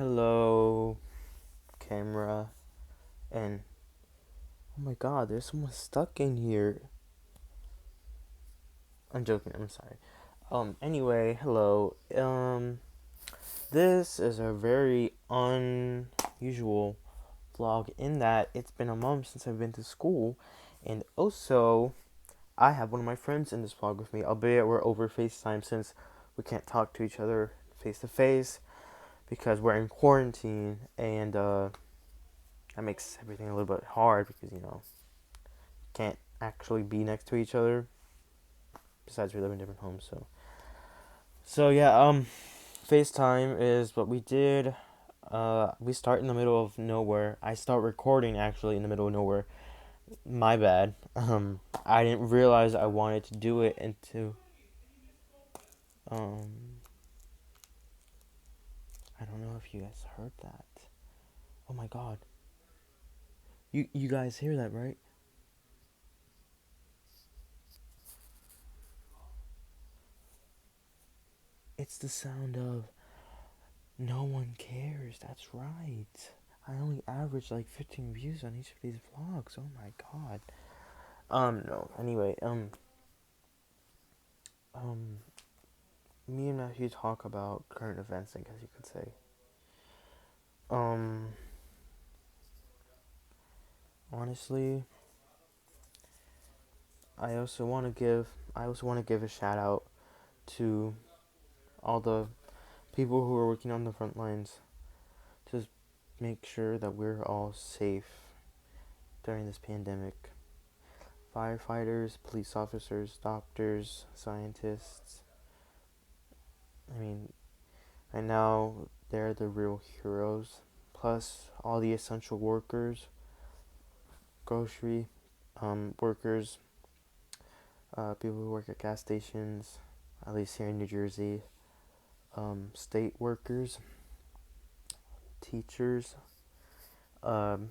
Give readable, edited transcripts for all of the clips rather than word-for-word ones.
Hello, camera, and oh my god, there's someone stuck in here. I'm joking, I'm sorry. Anyway, hello. This is a very unusual vlog in that it's been a month since I've been to school, and also, I have one of my friends in this vlog with me, albeit we're over FaceTime since we can't talk to each other face to face because we're in quarantine, and that makes everything a little bit hard because can't actually be next to each other. Besides, we live in different homes, so yeah. FaceTime is what we did. We start in the middle of nowhere. I start recording actually in the middle of nowhere. My bad. I didn't realize I wanted to do it into. I don't know if you guys heard that. Oh my god. You guys hear that, right? It's the sound of no one cares. That's right. I only average like 15 views on each of these vlogs. Oh my god. No. Anyway, me and Matthew talk about current events, I guess you could say. Um, Honestly, I also want to give a shout out to all the people who are working on the front lines to make sure that we're all safe during this pandemic. Firefighters, police officers, doctors, scientists. I mean, right now they're the real heroes. Plus, all the essential workers, grocery workers, people who work at gas stations, at least here in New Jersey, state workers, teachers, and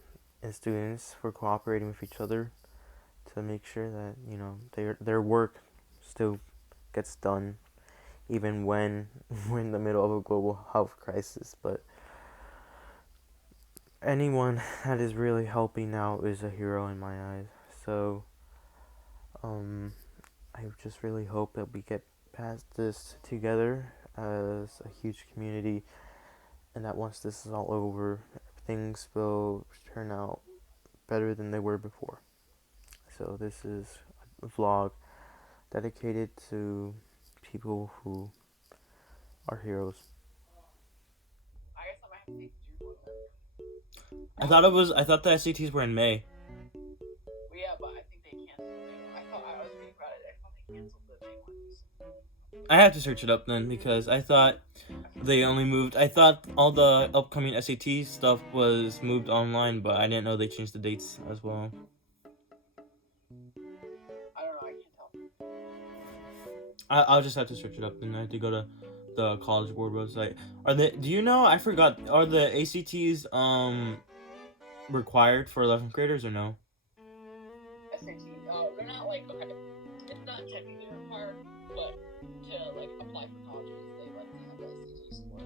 students for cooperating with each other to make sure that their work still gets done, even when we're in the middle of a global health crisis. But anyone that is really helping out is a hero in my eyes. So, I just really hope that we get past this together as a huge community, and that once this is all over, things will turn out better than they were before. So this is a vlog dedicated to people who are heroes. I guess I might have to take June I thought the SATs were in May. Well, yeah, but I think they canceled it. I was reading about it. I thought they canceled the May ones. I had to search it up then because I thought they only moved. I thought all the upcoming SAT stuff was moved online, but I didn't know they changed the dates as well. I don't know. I can't tell. I'll just have to search it up, and I have to go to the College Board website. Are they? Do you know? I forgot. Are the ACTs required for 11th graders or no? SAT. They're not like okay. It's not technically required, but to like apply for colleges, they like to have the SATs for.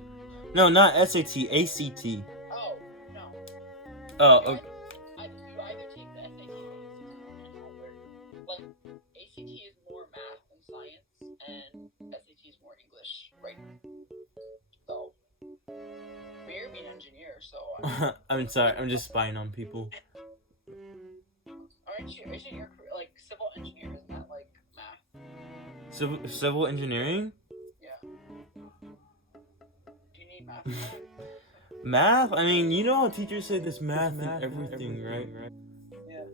No, not SAT. ACT. Oh no. Oh, You okay. you either take the SAT or ACT. Like ACT is more math and science, and SAT is more English, right? So, but you're being an engineer, so. I'm sorry. I'm just spying on people. Aren't you? Isn't your career like civil engineer? Isn't that like math? Civil engineering? Yeah. Do you need math? Math? I mean, you know how teachers say this math and everything, right? Yeah.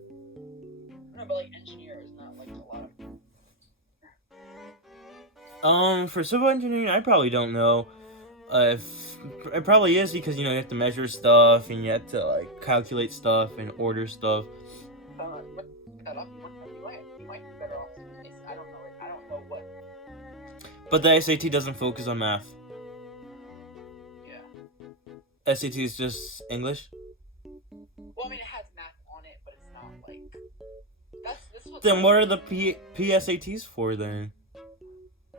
No, but like engineer isn't that like a lot of. For civil engineering, I probably don't know. If it probably is because you have to measure stuff and you have to like calculate stuff and order stuff. Look that up. You might be better off. I don't know. I don't know what. But the SAT doesn't focus on math. Yeah. SAT is just English. Well, I mean, it has math on it, but it's not like. This is what. Then what are the PSATs for then?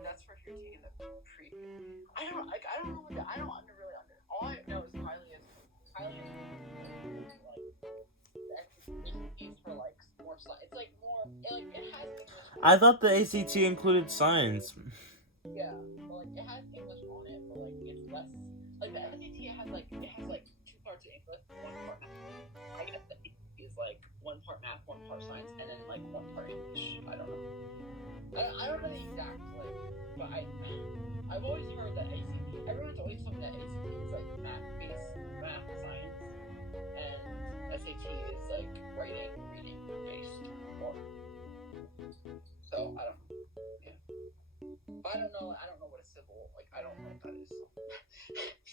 That's for if you're taking the pre. I don't know. I don't really under. All I know is I thought the ACT included science. Yeah, but like it has English on it, but like it's less. Like the SAT has like two parts of English, one part math. I guess the ACT is like one part math, one part science, and then like one part English. I don't know. I don't know the exact like, but I've always heard that ACT. Everyone's always told me that ACT is like math-based, math science, and SAT is like writing, reading based. More. So I don't know. Yeah. I don't know. I don't know what a civil like. I don't know what that is.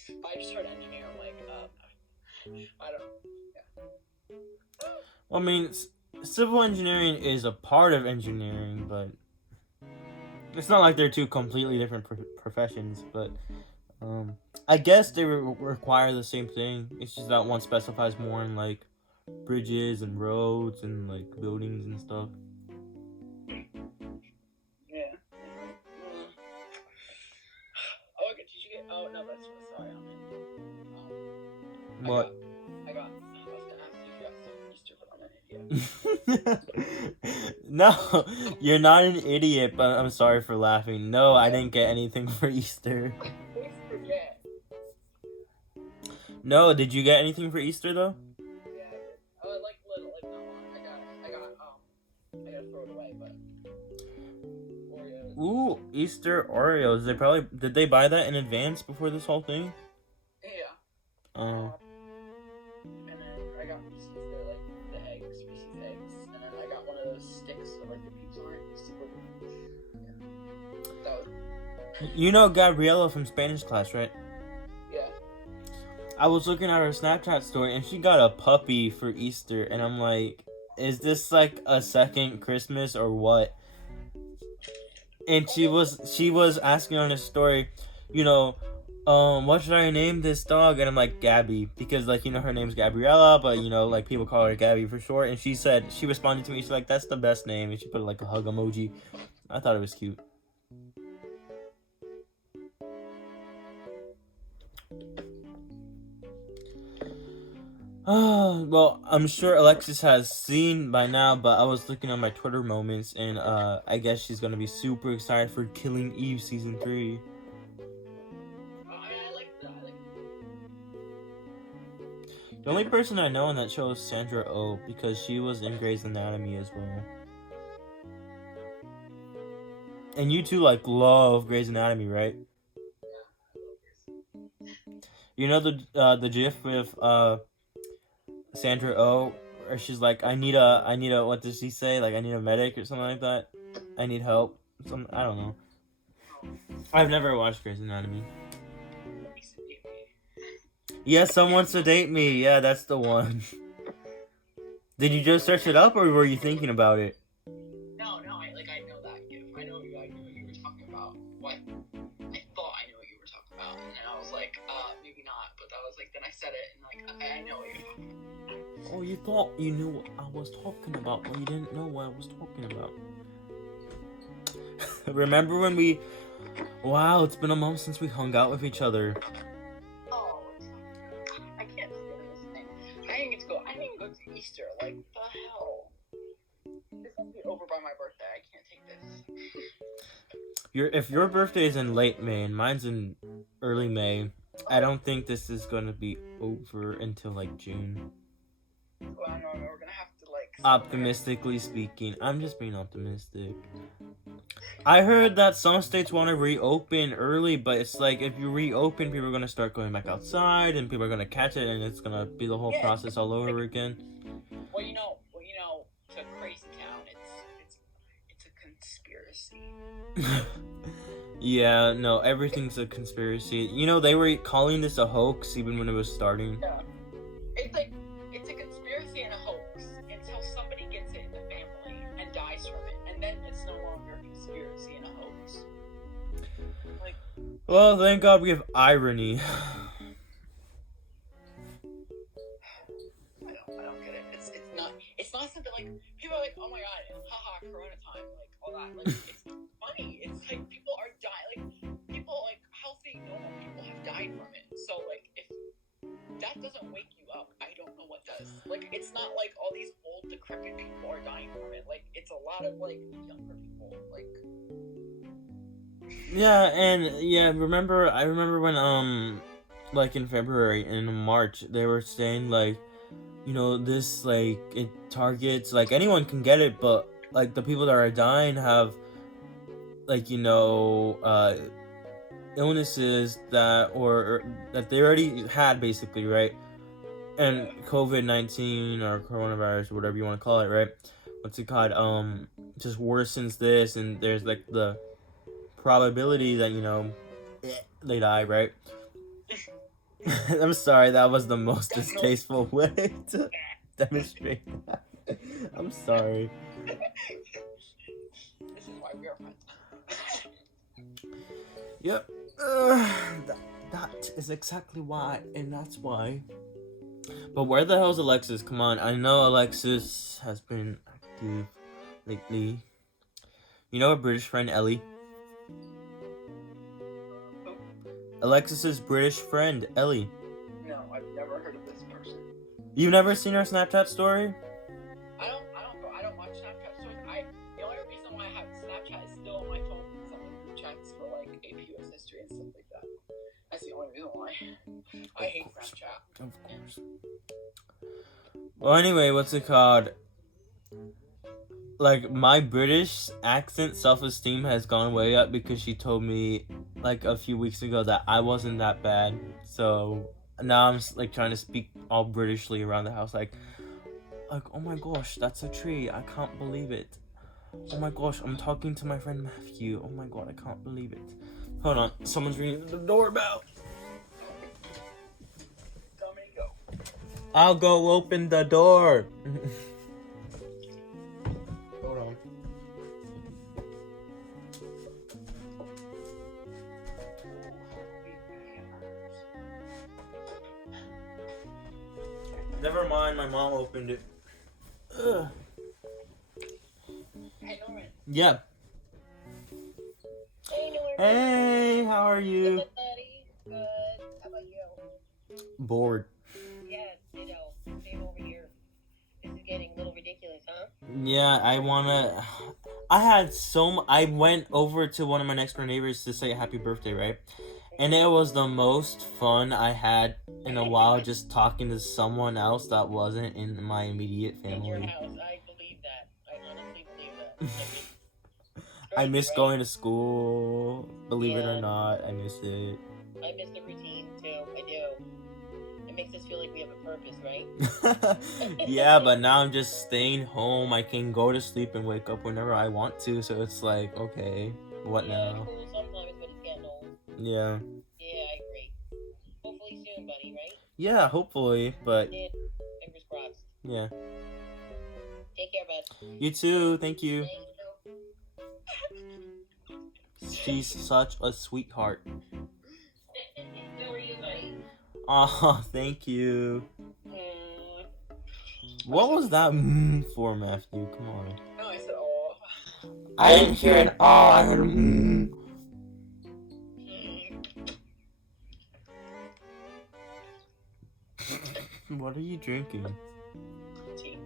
If I just heard engineer, I'm like, I don't know. Yeah. Well, I mean, civil engineering is a part of engineering, but it's not like they're two completely different professions. But I guess they require the same thing. It's just that one specifies more in like bridges and roads and like buildings and stuff. Yeah. Oh, okay. Did you get? Oh no, that's sorry. What? I was gonna ask you if you got some Easter, but I'm an idiot. No, you're not an idiot, but I'm sorry for laughing. No, I didn't get anything for Easter. Yeah. No, did you get anything for Easter though? Yeah, I did. Like little, like no, I gotta throw it away, but Oreos. Ooh, Easter Oreos. Did they buy that in advance before this whole thing? Yeah. Oh. And then I got Reese's, they're like the eggs, Reese's eggs, and then I got one of those sticks with like the peeps on it. Yeah. That was. You know Gabriella from Spanish class, right? Yeah. I was looking at her Snapchat story and she got a puppy for Easter, and I'm like, is this like a second Christmas or what? And she was asking on her story, you know, what should I name this dog? And I'm like, Gabby, because like, you know, her name's Gabriella, but you know, like people call her Gabby for short. And she responded to me, she's like, that's the best name, and she put like a hug emoji. I thought it was cute. Well, I'm sure Alexis has seen by now, but I was looking at my Twitter moments, and I guess she's gonna be super excited for Killing Eve season 3. I like that. The only person I know in that show is Sandra Oh, because she was in Grey's Anatomy as well. And you two like love Grey's Anatomy, right? You know the GIF with Sandra Oh, where she's like, I need a what does she say? Like, I need a medic or something like that. I need help. I don't know. I've never watched Grey's Anatomy. Yes, someone wants to date me. Yeah, that's the one. Did you just search it up, or were you thinking about it? No, I know that GIF. I know you were talking about. What? I thought I knew what you were talking about, and then I was like, maybe not. But that was like, then I said it, and like, I know what you're talking about. Oh, you thought you knew what I was talking about, but you didn't know what I was talking about. Remember when we... Wow, it's been a month since we hung out with each other. Oh, I can't stand this thing. I didn't get to go. I didn't even go to Easter. Like, the hell? This will be over by my birthday. I can't take this. If your birthday is in late May and mine's in early May, I don't think this is gonna be over until like June. Well, I know we're gonna have to like. Optimistically speaking, I'm just being optimistic. I heard that some states want to reopen early, but it's like if you reopen, people are gonna start going back outside, and people are gonna catch it, and it's gonna be the whole process all over again. Well, you know, to crazy town, it's a conspiracy. Yeah, no, everything's a conspiracy. You know, they were calling this a hoax even when it was starting. Yeah, it's a conspiracy and a hoax until somebody gets it in the family and dies from it, and then it's no longer a conspiracy and a hoax. Like, well, thank God we have irony. I don't get it. It's not something like people are like, oh my god, haha, Corona time, like all that. Like, it's funny. It's like people are dying. Like people, like healthy, normal people have died from it. So like if that doesn't wake you up, I don't know what does. Like, it's not like all these old, decrepit people are dying from it. Like, it's a lot of, like, younger people. Like, Yeah, and yeah, I remember when like in February and in March they were saying like, you know, this like it targets like anyone can get it, but like the people that are dying have like, you know, illnesses that or that they already had basically, right? And COVID-19 or coronavirus or whatever you want to call it, right? What's it called? Just worsens this, and there's like the probability that, you know, they die, right? I'm sorry, that was the most distasteful way to demonstrate that. I'm sorry. This is why we are friends. Yep. That is exactly why, and that's why. But where the hell's Alexis? Come on, I know Alexis has been active lately. You know her British friend Ellie? Alexis's British friend Ellie. No, I've never heard of this person. You've never seen her Snapchat story? I don't watch Snapchat stories. The only reason why I have Snapchat is still on my phone because I'm in group chats for like APUS history and stuff like that. That's the only reason why. I hate Snapchat. Of course. Well, anyway, what's it called? Like, my British accent self-esteem has gone way up because she told me like a few weeks ago that I wasn't that bad. So now I'm like trying to speak all Britishly around the house, like oh my gosh, that's a tree, I can't believe it. Oh my gosh, I'm talking to my friend Matthew. Oh my god, I can't believe it. Hold on, someone's ringing the doorbell. Tell me to go. I'll go open the door. Hold on. Never mind, my mom opened it. Ugh. Hey, Norman. Yeah. Hey, Norman. Hey, how are you? Good, buddy. Good. How about you? Bored. Yeah, ditto. Same over here. This is getting a little ridiculous, huh? Yeah, I went over to one of my next door neighbors to say happy birthday, right? And it was the most fun I had in a while, just talking to someone else that wasn't in my immediate family. In your house, I believe that. I honestly believe that. I miss going to school, believe it or not, I miss it. I miss the routine too, I do. It makes us feel like we have a purpose, right? Yeah, but now I'm just staying home. I can go to sleep and wake up whenever I want to, so it's like, okay, what now? It's cool sometimes, but it's getting old. Yeah. Yeah, I agree. Hopefully soon, buddy, right? Yeah, hopefully, but Yeah, fingers crossed. yeah. Take care, bud. You too, thank you. Thank you. She's such a sweetheart. So are you, buddy? Oh, thank you. Mm. What was that for, Matthew? Come on. No, I said, oh. I didn't hear an oh, I heard What are you drinking? Tea.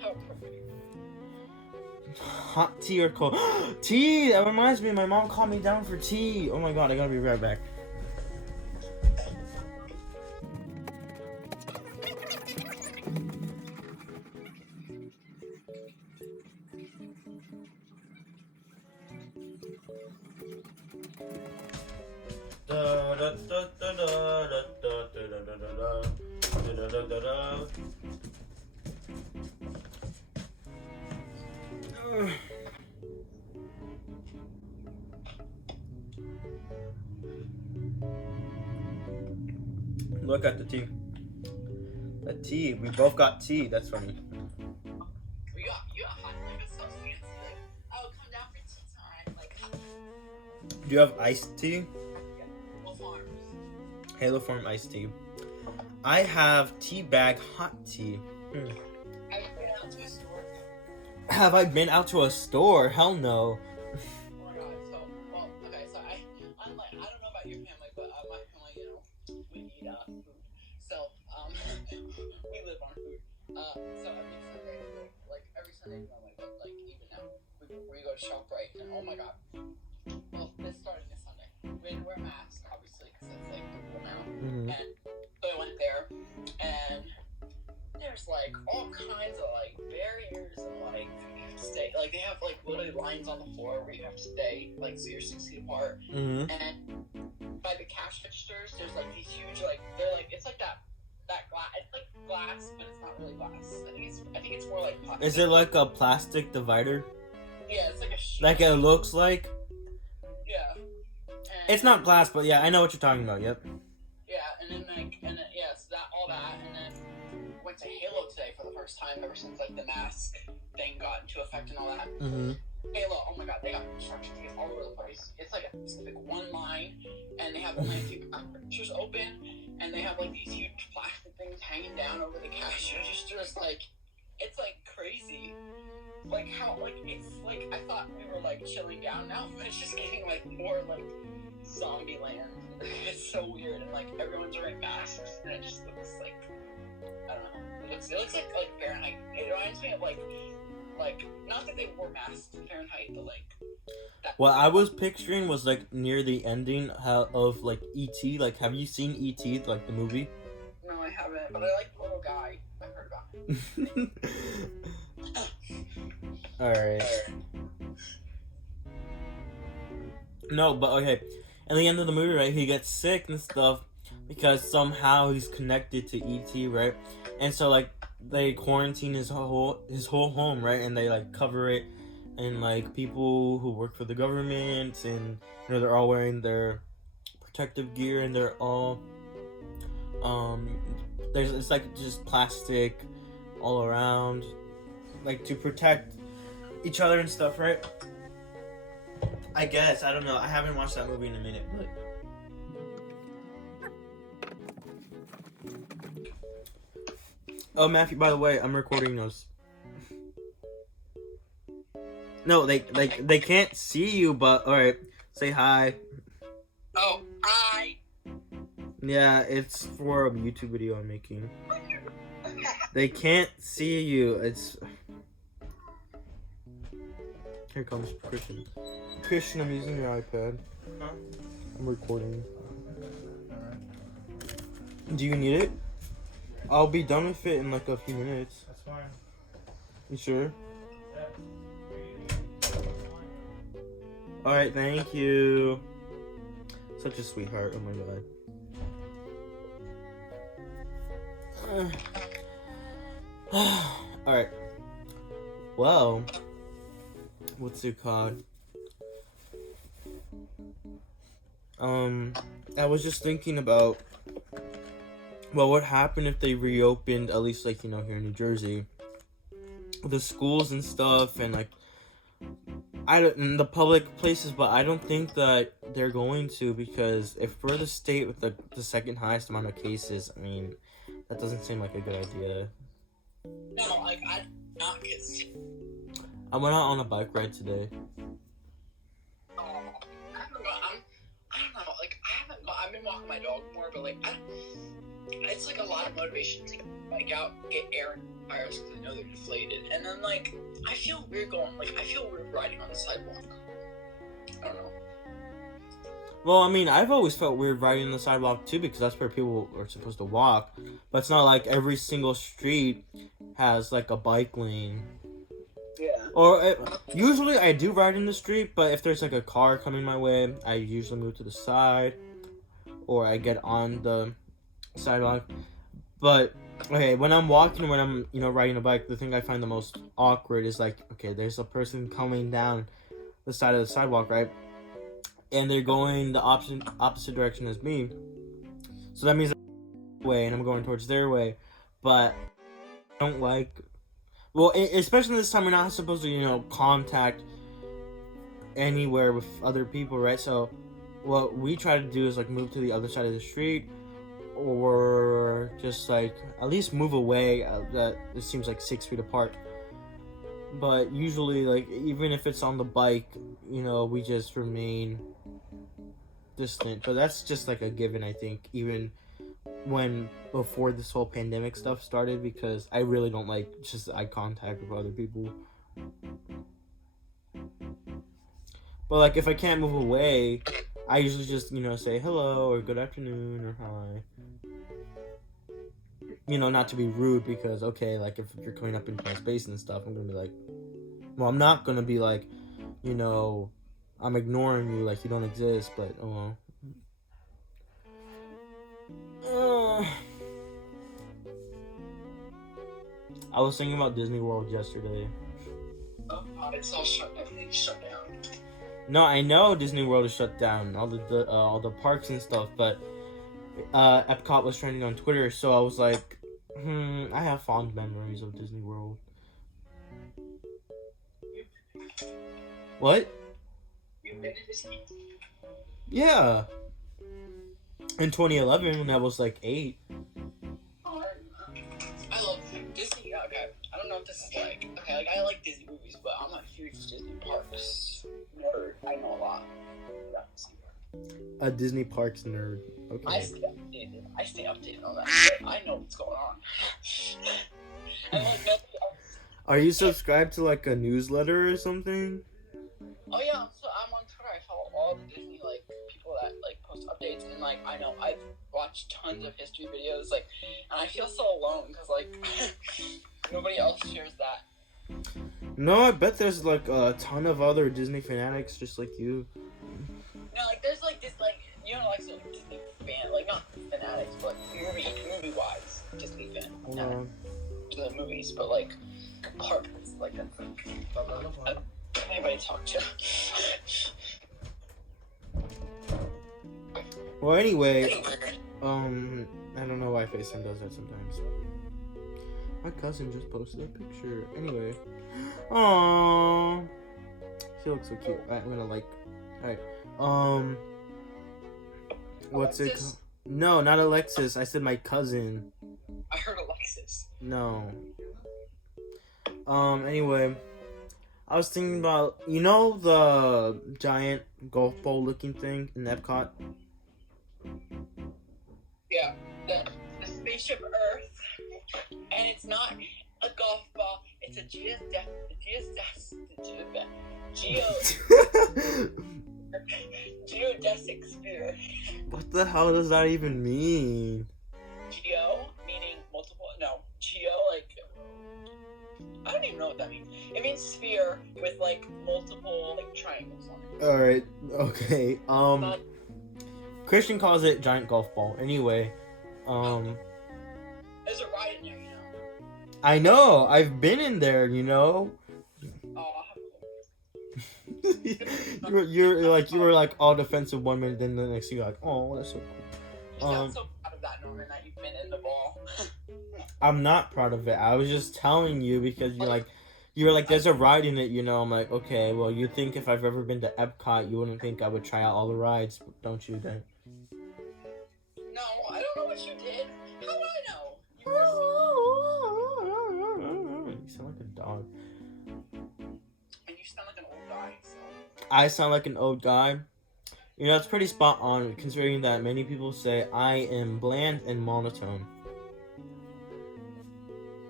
How appropriate. Hot tea or cold? Tea! That reminds me, my mom called me down for tea. Oh my god, I gotta be right back. Look at the tea. The tea. We both got tea. That's funny. You got hot, like, it's so fancy. Like, oh, come down for tea time. Like, Do you have iced tea? Halo Farms. Halo Farm iced tea. I have tea bag hot tea. Have you been out to a store? Have I been out to a store? Hell no. Oh my god, so, well, okay, so I don't know about your family, but my family, you know, we eat food. So, we live on food. So every Sunday, even now, we go to ShopRite, and oh my god. Well, this started this Sunday. We had to wear masks, obviously, because it's like the rule now. Mm-hmm. And so I went there, and there's like all kinds of like barriers and like you have to stay. Like they have like literally lines on the floor where you have to stay, like so you're 6 feet apart. Mm-hmm. And by the cash registers, there's like these huge like they're like it's like that glass. It's like glass, but it's not really glass. I think it's more like plastic. Is it like a plastic divider? Yeah, it's like a sheet. Like it looks like? Yeah. It's not glass, but yeah, I know what you're talking about. Yep. Yeah, and then so that all that, and then went to Halo today for the first time ever since like the mask thing got into effect and all that. Mm-hmm. Halo, oh my god, they got construction tickets all over the place. It's like a specific one line, and they have only a few registers open, and they have like these huge plastic things hanging down over the cash registers. Like, it's like crazy. Like how like it's like I thought we were like chilling down now, but it's just getting like more like zombie land. It's so weird, and like everyone's wearing masks, and it just looks like I don't know. It looks like Fahrenheit. It reminds me of like not that they wore masks in Fahrenheit, but like. What I was picturing was like near the ending of like E.T. Like, have you seen E.T. like the movie? No, I haven't, but I like the little guy. I've heard about him. All right. No, but okay. At the end of the movie, right, he gets sick and stuff because somehow he's connected to E.T., right? And so like they quarantine his whole home, right? And they like cover it, and like people who work for the government, and you know they're all wearing their protective gear, and they're all it's like just plastic all around, like to protect each other and stuff, right? I guess, I don't know. I haven't watched that movie in a minute, but oh, Matthew, by the way, I'm recording those. No, they can't see you, but alright, say hi. Oh, hi. Yeah, it's for a YouTube video I'm making. They can't see you. It's here comes Christian. Christian, I'm using your iPad. Huh? I'm recording. Do you need it? I'll be done with it in like a few minutes. That's fine. You sure? Yeah. Alright, thank you. Such a sweetheart, oh my god. Alright. Well, what's it called? I was just thinking about, well, what happened if they reopened, at least like, you know, here in New Jersey, the schools and stuff, and like, in the public places, but I don't think that they're going to, because if we're the state with the second highest amount of cases, I mean, that doesn't seem like a good idea. No, like, I not get sick. I went out on a bike ride today. I don't know, like, I've been walking my dog more, but like, it's like a lot of motivation to like out, get air and tires because I know they're deflated, and then like, I feel weird riding on the sidewalk. I don't know. Well, I mean, I've always felt weird riding on the sidewalk too, because that's where people are supposed to walk, but it's not like every single street has like a bike lane. Yeah. Or usually I do ride in the street, but if there's like a car coming my way, I usually move to the side, or I get on the sidewalk. But okay, when I'm walking, when I'm, you know, riding a bike, the thing I find the most awkward is like, okay, there's a person coming down the side of the sidewalk, right? And they're going the opposite direction as me. So that means way, and I'm going towards their way. But I don't like, well, especially this time we're not supposed to, you know, contact anywhere with other people, right? So what we try to do is like move to the other side of the street, or just like at least move away. That it seems like 6 feet apart. But usually, like, even if it's on the bike, you know, we just remain distant. But that's just like a given, I think, even before this whole pandemic stuff started, because I really don't like just eye contact with other people. But like if I can't move away, I usually just say hello or good afternoon or hi. Not to be rude, because okay, like if you're coming up into my space and stuff, I'm gonna be like, well, I'm not gonna be like, I'm ignoring you like you don't exist, but oh well. I was thinking about Disney World yesterday. Oh God, it's all shut. Everything's shut down. No, I know Disney World is shut down, all the parks and stuff, but Epcot was trending on Twitter, so I was like, I have fond memories of Disney World. What? You've been to Disney? Yeah. In 2011, when I was like 8. Oh, I love Disney. Okay, I don't know if this is like I like Disney movies, but I'm not a huge Disney parks nerd. I know a lot. A Disney parks nerd. Okay. I stay updated on that shit. I know what's going on. And like nobody else. Are you subscribed to like a newsletter or something? Oh yeah, I'm on Twitter. I follow all the Disney like people that like post updates, and like I know I've watched tons of history videos, like, and I feel so alone because like nobody else shares that. No, I bet there's like a ton of other Disney fanatics just like you. No, like there's like this like like some Disney fan, like not fanatics, but movie wise Disney fan. To the movies, but like parks, like that's like anybody talk to. Well, anyway, I don't know why FaceTime does that sometimes. My cousin just posted a picture. Anyway, aww, she looks so cute. I'm gonna like. Alright, what's Alexis? it called? No, not Alexis. I said my cousin. I heard Alexis. No. Anyway, I was thinking about, the giant golf ball looking thing in Epcot? Yeah, the spaceship Earth, and it's not a golf ball, it's a geodesic sphere. What the hell does that even mean? Geo, meaning multiple, no, geo, like, I don't even know what that means. It means sphere with, like, multiple, like, triangles on it. Alright, okay, Christian calls it giant golf ball. Anyway, There's a ride in there, I know, I've been in there, Oh, you were like all defensive 1 minute, then the next you're like, oh, that's so cool. you sound so proud of that, Norman, that you've been in the ball. I'm not proud of it. I was just telling you because you were like, there's a ride in it, I'm like, okay, well, you think if I've ever been to Epcot, you wouldn't think I would try out all the rides, don't you, then? No, I don't know what you did. How would I know? You sound like a dog. And you sound like an old guy, so. I sound like an old guy. It's pretty spot on, considering that many people say I am bland and monotone.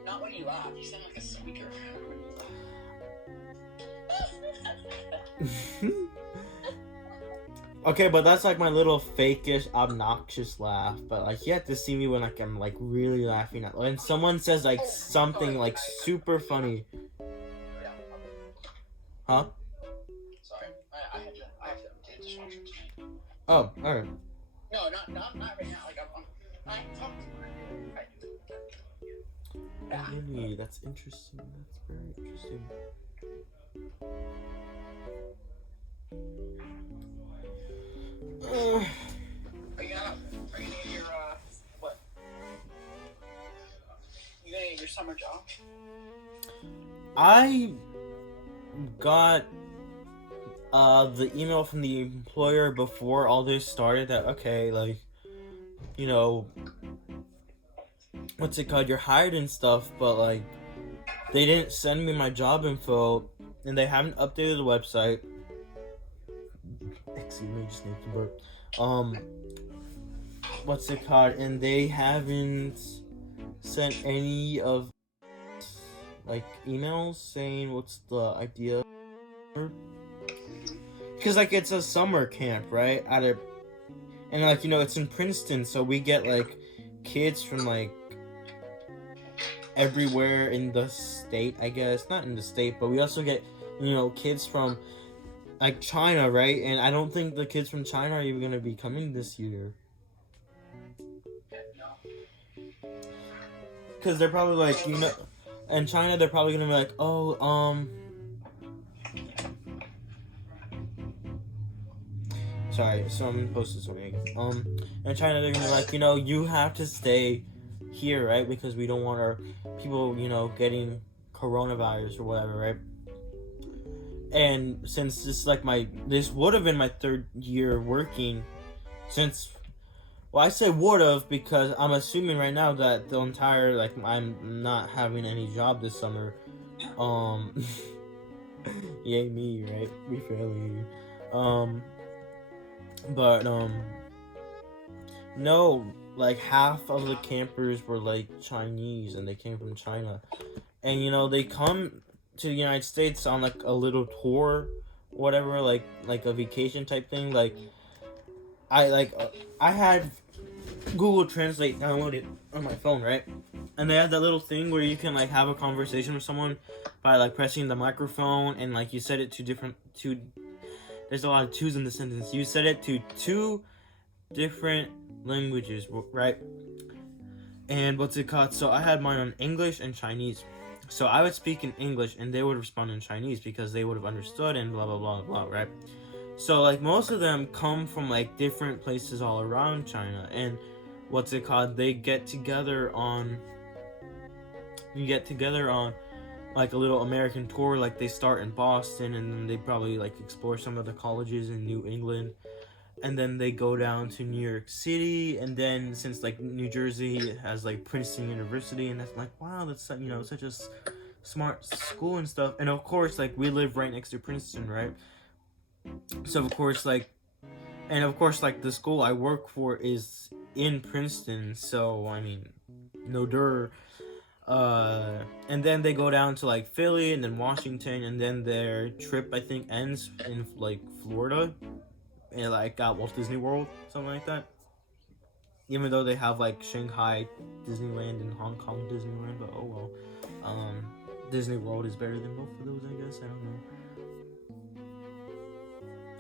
Not when you laugh. You sound like a squeaker. Okay, but that's like my little fakeish, obnoxious laugh. But like, you have to see me when like I'm like really laughing at when someone says like something like super funny. Huh? Sorry, I have to update the dishwasher tonight. Oh, alright. No, not right now. Like I talked to her. Really? That's interesting. That's very interesting. Are you gonna get your what? You gonna get your summer job? I got the email from the employer before all this started that okay, like, what's it called? You're hired and stuff, but like they didn't send me my job info and they haven't updated the website. Excuse me, just need to burp. what's it called, and they haven't sent any of like emails saying what's the idea, because like it's a summer camp, right? And like it's in Princeton, so we get like kids from like everywhere in the state, I guess. Not in the state, but we also get kids from like China, right? And I don't think the kids from China are even gonna be coming this year, because they're probably like in China they're probably gonna be like, oh, sorry, someone posted something. In China they're gonna be like, you have to stay here, right? Because we don't want our people, getting coronavirus or whatever, right? And since this would have been my third year working, I say would have because I'm assuming right now that the entire I'm not having any job this summer. Yay me, right? We fairly. But no, like half of the campers were like Chinese and they came from China, and they come to the United States on like a little tour, whatever, like a vacation type thing. Like I had Google Translate downloaded on my phone, right? And they have that little thing where you can like have a conversation with someone by like pressing the microphone, and like you set it to there's a lot of twos in the sentence. You set it to 2 different languages, right? And what's it called? So I had mine on English and Chinese. So I would speak in English and they would respond in Chinese because they would have understood and blah blah blah blah, right? So like most of them come from like different places all around China, and what's it called? They get together on like a little American tour. Like they start in Boston and then they probably like explore some of the colleges in New England, and then they go down to New York City, and then since like New Jersey has like Princeton University, and that's like, wow, that's such a smart school and stuff. And of course like we live right next to Princeton, right? So of course like the school I work for is in Princeton, so I mean no dur. And then they go down to like Philly and then Washington, and then their trip I think ends in like Florida, and like Walt Disney World, something like that. Even though they have like Shanghai Disneyland and Hong Kong Disneyland, but oh well. Disney World is better than both of those, I guess. I don't know.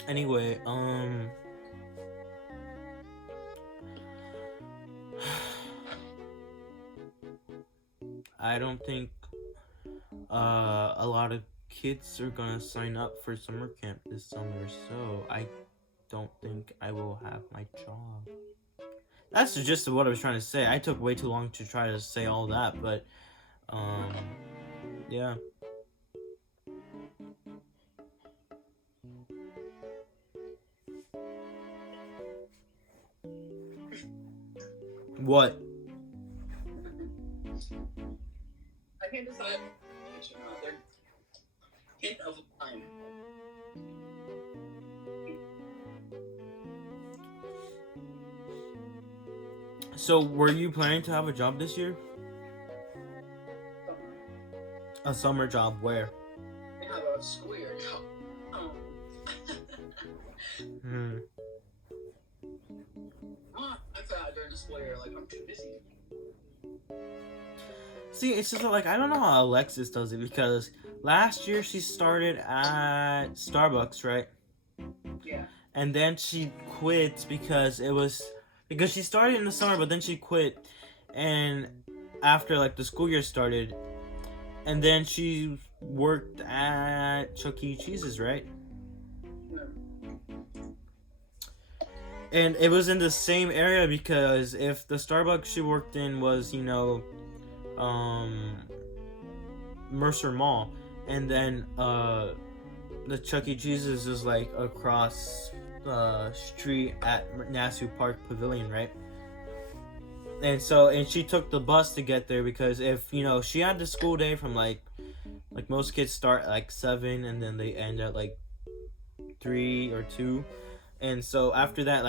Anyway, I don't think a lot of kids are gonna sign up for summer camp this summer, so I don't think I will have my job. That's the gist of what I was trying to say. I took way too long to try to say all that, but yeah. What? I can't decide. They're hint of time. So, were you planning to have a job this year? A summer job where? I have a school year job. I thought during the school year, like, I'm too busy. See, it's just like I don't know how Alexis does it, because last year she started at Starbucks, right? Yeah. And then she quit because she started in the summer, but then she quit, and after like the school year started, and then she worked at Chuck E. Cheese's, right? And it was in the same area, because if the Starbucks she worked in was, Mercer Mall, and then the Chuck E. Cheese's is like across the street at Nassau Park Pavilion, right? And she took the bus to get there, because if she had the school day from like most kids start at like 7 and then they end at like 3 or 2. And so after that,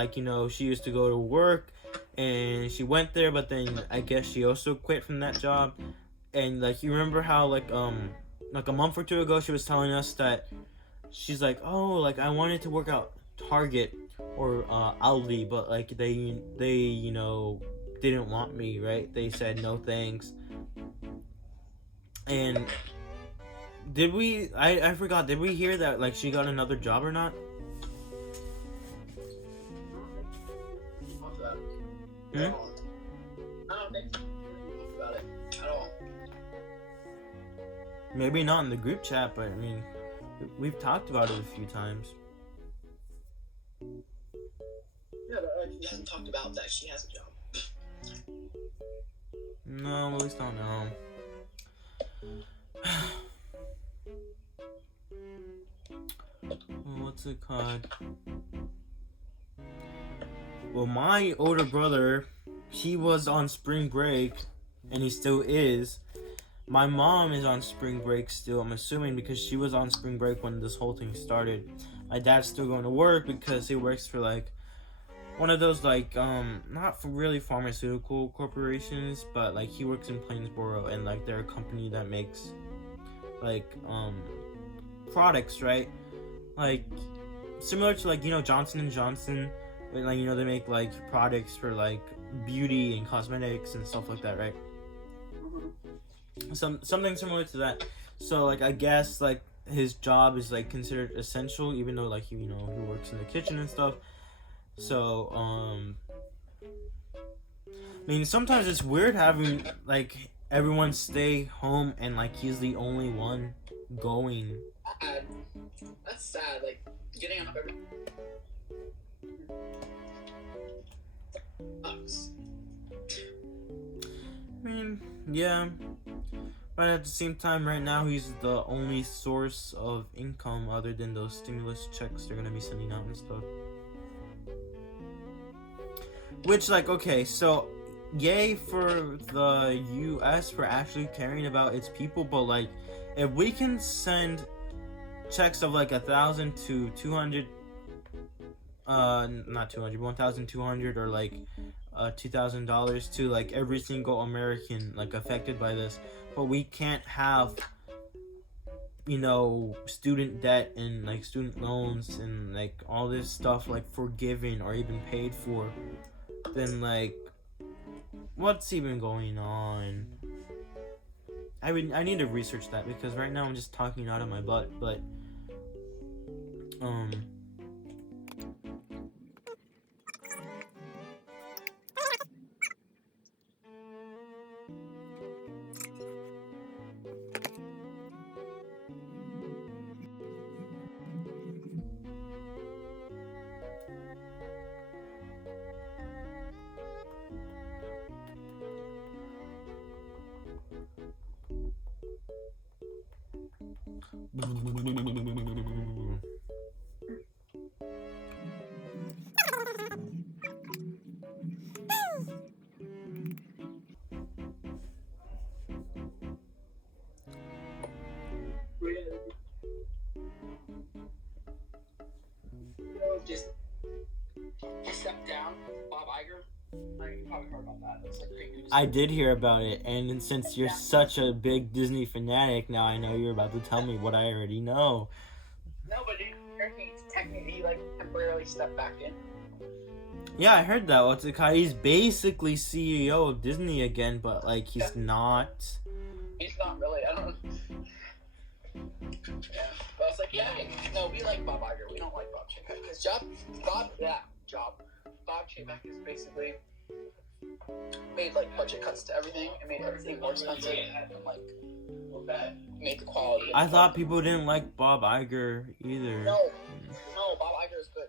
she used to go to work, and she went there, but then I guess she also quit from that job. And like, you remember how like a month or two ago she was telling us that she's like, oh, like I wanted to work out Target or Aldi, but like they didn't want me, right? They said no thanks. And did we? I forgot. Did we hear that like she got another job or not? I don't think about it at all. Maybe not in the group chat, but I mean, we've talked about it a few times. Yeah, but she hasn't talked about that she has a job. No, at least I don't know. What's it called? Well, my older brother, he was on spring break, and he still is. My mom is on spring break still, I'm assuming, because she was on spring break when this whole thing started. My dad's still going to work because he works for like one of those like not for really pharmaceutical corporations, but like he works in Plainsboro, and like they're a company that makes like products, right? Like similar to like Johnson and Johnson, but like they make like products for like beauty and cosmetics and stuff like that, right? Something similar to that. So like I guess like his job is like considered essential, even though like he works in the kitchen and stuff. So I mean, sometimes it's weird having like everyone stay home and like he's the only one going. That's sad. Like getting up every. Sucks. I mean, yeah. But at the same time, right now, he's the only source of income other than those stimulus checks they're gonna be sending out and stuff. Which, like, okay, so, yay for the U.S. for actually caring about its people, but, like, if we can send checks of, like, 1,000 to 200, not 200, 1,200, or, like, $2,000 to, like, every single American, like, affected by this, but we can't have student debt and like student loans and like all this stuff like forgiven or even paid for, then like what's even going on? I need to research that, because right now I'm just talking out of my butt, but Just stepped down, Bob Iger. You probably heard about that. It's like big news. I did hear about it, and since you're such a big Disney fanatic, now I know you're about to tell me what I already know. No, but he like temporarily stepped back in. Yeah, I heard that. What's it called? He's basically CEO of Disney again, but like he's not. He's not really. I don't. Yeah, but I was like, no, we like Bob Iger. We don't like Bob Chapek, because Bob Chapek is basically made like budget cuts to everything and made everything more expensive and like made the quality. I thought people didn't like Bob Iger either. No, Bob Iger is good.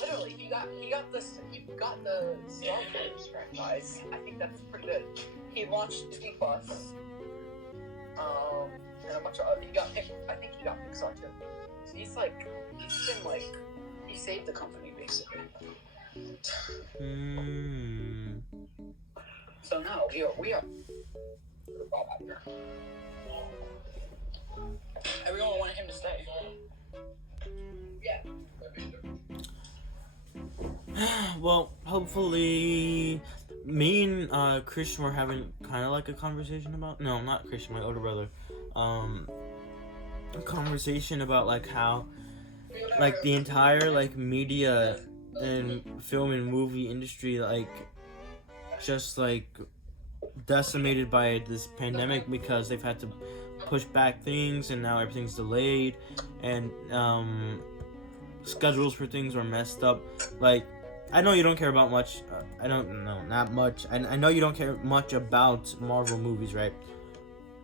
Literally, he got the Star Wars franchise. I think that's pretty good. He launched Disney Plus. And a bunch of other. I think he got Pixar too. So he saved the company basically. So no, we are Bob Iger. Everyone wanted him to stay. Yeah. Well, hopefully, me and Christian were having kind of like a conversation about. No, not Christian, my older brother. Um, a conversation about like how like the entire like media and film and movie industry like just like decimated by this pandemic because they've had to push back things and now everything's delayed and schedules for things are messed up. Like, I know you don't care about much. I don't know, not much. I know you don't care much about Marvel movies, right?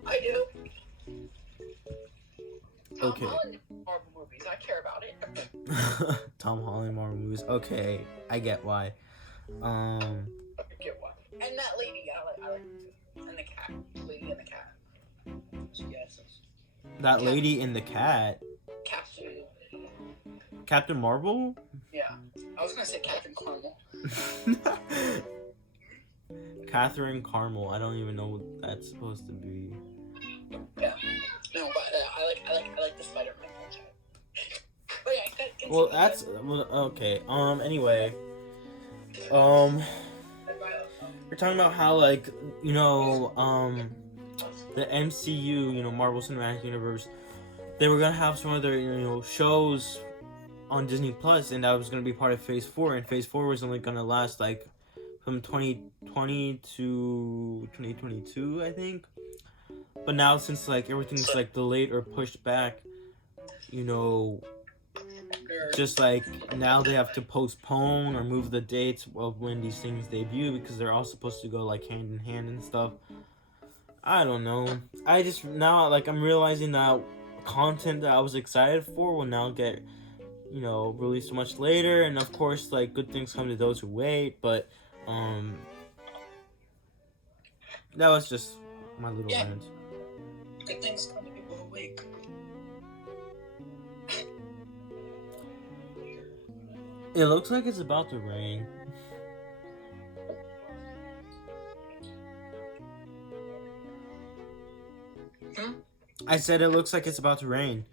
I do. Tom Okay. Holland Marvel movies. I care about it. Tom Holland Marvel movies. Okay, I get why. I get one. And that lady, I like too. And the cat. Lady and the cat. Yes. That lady in the cat. Captain Marvel? Yeah. I was gonna say Captain Caramel. Catherine Carmel. I don't even know what that's supposed to be. Yeah. No, but I like the Spider-Man franchise. But yeah, well, that's okay. Anyway, we're talking about how like the MCU, Marvel Cinematic Universe, they were gonna have some of their shows on Disney Plus, and that was gonna be part of Phase 4, and Phase 4 was only gonna last like from 2020 to 2022, I think. But now since like everything's like delayed or pushed back, just like now they have to postpone or move the dates of when these things debut because they're all supposed to go like hand in hand and stuff. I don't know. I just now like I'm realizing that content that I was excited for will now get released much later, and of course like good things come to those who wait, but that was just my little rant. Good things come to people who wait. It looks like it's about to rain. I said it looks like it's about to rain.